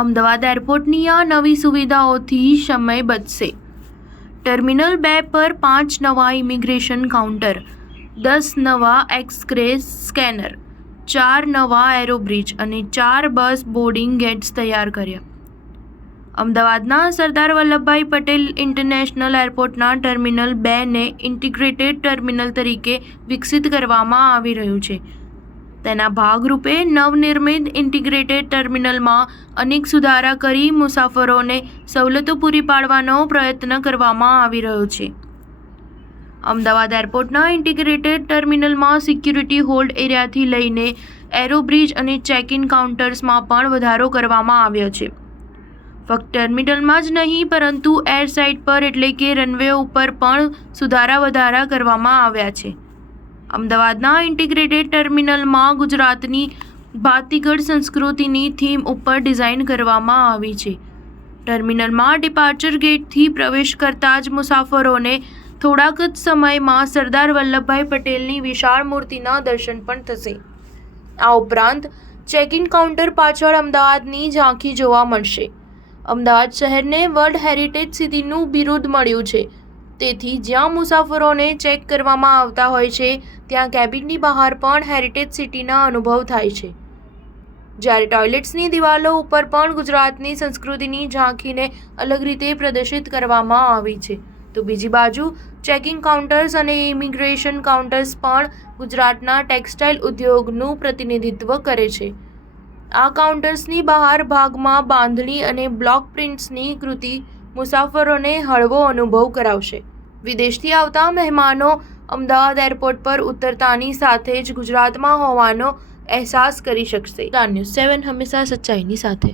અમદાવાદ એરપોર્ટની આ નવી સુવિધાઓથી સમય બચશે। ટર્મિનલ 2 પર 5 નવા ઇમિગ્રેશન કાઉન્ટર, 10 નવા એક્સ-રે સ્કેનર, 4 નવા એરોબ્રિજ અને 4 બસ બોર્ડિંગ ગેટ્સ તૈયાર કર્યા। અમદાવાદના સરદાર વલ્લભભાઈ પટેલ ઇન્ટરનેશનલ એરપોર્ટના ટર્મિનલ 2 ને ઇન્ટિગ્રેટેડ ટર્મિનલ તરીકે વિકસિત કરવામાં આવી રહ્યું છે। તેના ભાગરૂપે નવનિર્મિત ઇન્ટિગ્રેટેડ ટર્મિનલમાં અનેક સુધારા કરી મુસાફરોને સવલતો પૂરી પાડવાનો પ્રયત્ન કરવામાં આવી રહ્યો છે। અમદાવાદ એરપોર્ટના ઇન્ટિગ્રેટેડ ટર્મિનલમાં સિક્યુરિટી હોલ્ડ એરિયાથી લઈને એરોબ્રિજ અને ચેક ઇન કાઉન્ટર્સમાં પણ વધારો કરવામાં આવ્યો છે। ફક્ત ટર્મિનલમાં જ નહીં પરંતુ એર સાઇડ પર એટલે કે રનવે ઉપર પણ વધારા કરવામાં આવ્યા છે। અમદાવાદના ઇન્ટિગ્રેટેડ ટર્મિનલમાં ગુજરાતની ભાતીગળ સંસ્કૃતિની થીમ ઉપર ડિઝાઇન કરવામાં આવી છે। ટર્મિનલમાં ડિપાર્ચર ગેટથી પ્રવેશ કરતા જ મુસાફરોને થોડાક જ સમયમાં સરદાર વલ્લભભાઈ પટેલની વિશાળ મૂર્તિના દર્શન પણ થશે। આ ઉપરાંત ચેક ઇન કાઉન્ટર પાછળ અમદાવાદની ઝાંખી જોવા મળશે। અમદાવાદ શહેરને વર્લ્ડ હેરિટેજ સિટીનું બિરુદ મળ્યું છે, તેથી જ્યાં મુસાફરોને ચેક કરવામાં આવતા હોય છે ત્યાં કેબિનની બહાર પણ હેરિટેજ સિટીના અનુભવ થાય છે। જ્યારે ટોયલેટ્સની દિવાલો ઉપર પણ ગુજરાતની સંસ્કૃતિની ઝાંખીને અલગ રીતે પ્રદર્શિત કરવામાં આવી છે, તો બીજી બાજુ ચેકિંગ કાઉન્ટર્સ અને ઇમિગ્રેશન કાઉન્ટર્સ પણ ગુજરાતના ટેક્સટાઇલ ઉદ્યોગનું પ્રતિનિધિત્વ કરે છે। આ કાઉન્ટર્સની બહાર ભાગમાં બાંધણી અને બ્લોક પ્રિન્ટ્સની કૃતિ મુસાફરોને હળવો અનુભવ કરાવશે। વિદેશથી આવતા મહેમાનો અમદાવાદ એરપોર્ટ પર ઉતરતાની સાથે જ ગુજરાતમાં હોવાનો અહેસાસ કરી શકશે। न्यूज़ 7 હંમેશા સચ્ચાઈની સાથે।